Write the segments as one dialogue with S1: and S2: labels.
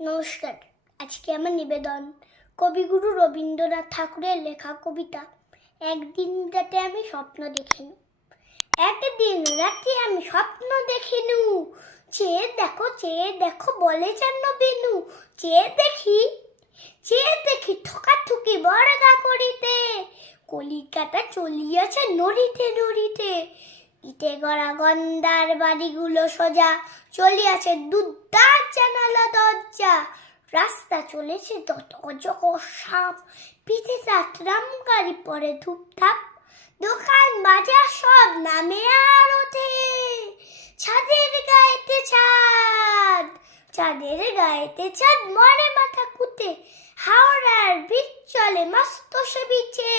S1: নমস্কার। আজকে আমার নিবেদন, কবিগুরু রবীন্দ্রনাথ ঠাকুরের লেখা কবিতা, একদিন রাতে আমি স্বপ্ন দেখিনি। একদিন রাতে আমি স্বপ্ন দেখিনু। চেয়ে দেখো চেয়ে দেখো, বলে যেন বেনু চেয়ে দেখি চেয়ে দেখি ঠকাঠুকি বড়গা করিতে। কলিকাতা চলিয়াছে নড়িতে নড়িতে, ইটে গড়া গন্ডার বাড়িগুলো সোজা, চলিয়াছে দুদ্দার জানালা দরজা রাস্তা চলেছে তত অজক সাপ। পিঠে চাটরাম গাড়ি পরে ধূপধাপ। দোকান বাজার সব নামে আর ওঠে। ছাদের গায়েতে ছাদ চাঁদের গায়েতে চাঁদ মরে মাথা কুতে। হাওড়ার বিচ চলে মস্ত সে বিছে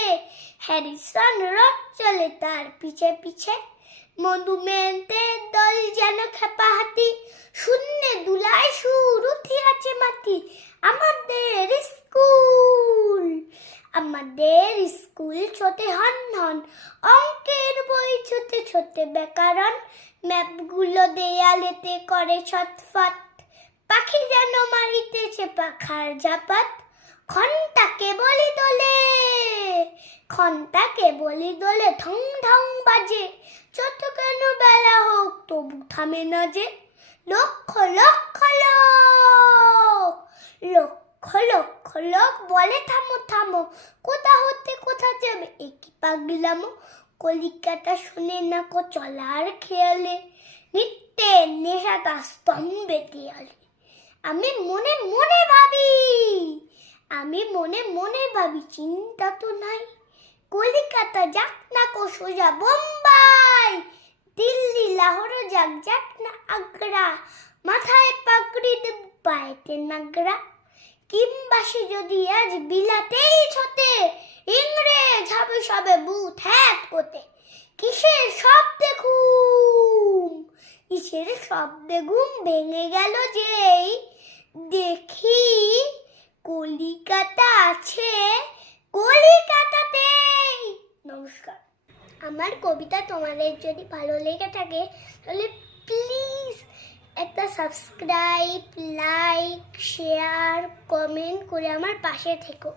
S1: হ্যারিসন রথ চলে তার পিছে পিছে। মধুমেন্টের দল যেন খেপা হাতি শূন্যে দুলায় সুর উঠিয়াছে মাটি আমাদের স্কুল আমাদের স্কুল ছোটে হন হন, অঙ্কের বই ছোটে ছোটে ব্যাকরণ ম্যাপগুলো দেয়ালেতে করে ছটফট, পাখি যেন মারিতেছে পাখার জাপাত ঘন্টাকে বলি দোলে ঘন্টাকে বলি দোলে ঢং ঢং বাজে। যত কেন বেলা হোক তবু থামে না যে, লক্ষ লক্ষ লোক লক্ষ লক্ষ লোক বলে, থামো থামো। কোথা হতে কোথা যাবে? একই পাগলামো? কলিকাতা শুনে না কো চলার খেয়ালে। নিত্যে নেশাটা স্তম্ভে দেয়ালে। আমি মনে মনে ভাবি, আমি মনে মনে ভাবি, চিন্তা তো নাই। কলিকাতা যাক না কো সোজা বোম্বাই, দিল্লি, লাহোর যাক যাক না আগ্রা। মাথায় পাগড়ি দেব, পায়েতে নাগরা। কিংবা সে যদি আজ বিলাতেই ছোটে ইংরেজ হবে সবে বুথ হ্যাট কোতে। কিসের শব্দে ঘুম? কিসের শব্দে ঘুম ভেঙে গেল যেই? দেখি কলিকাতা আছে কলিকাতাতেই। নমস্কার। আমার কবিতা তোমাদের যদি ভালো লেগে থাকে, তাহলে প্লিজ একটা সাবস্ক্রাইব লাইক শেয়ার কমেন্ট করে আমার পাশে থেকো।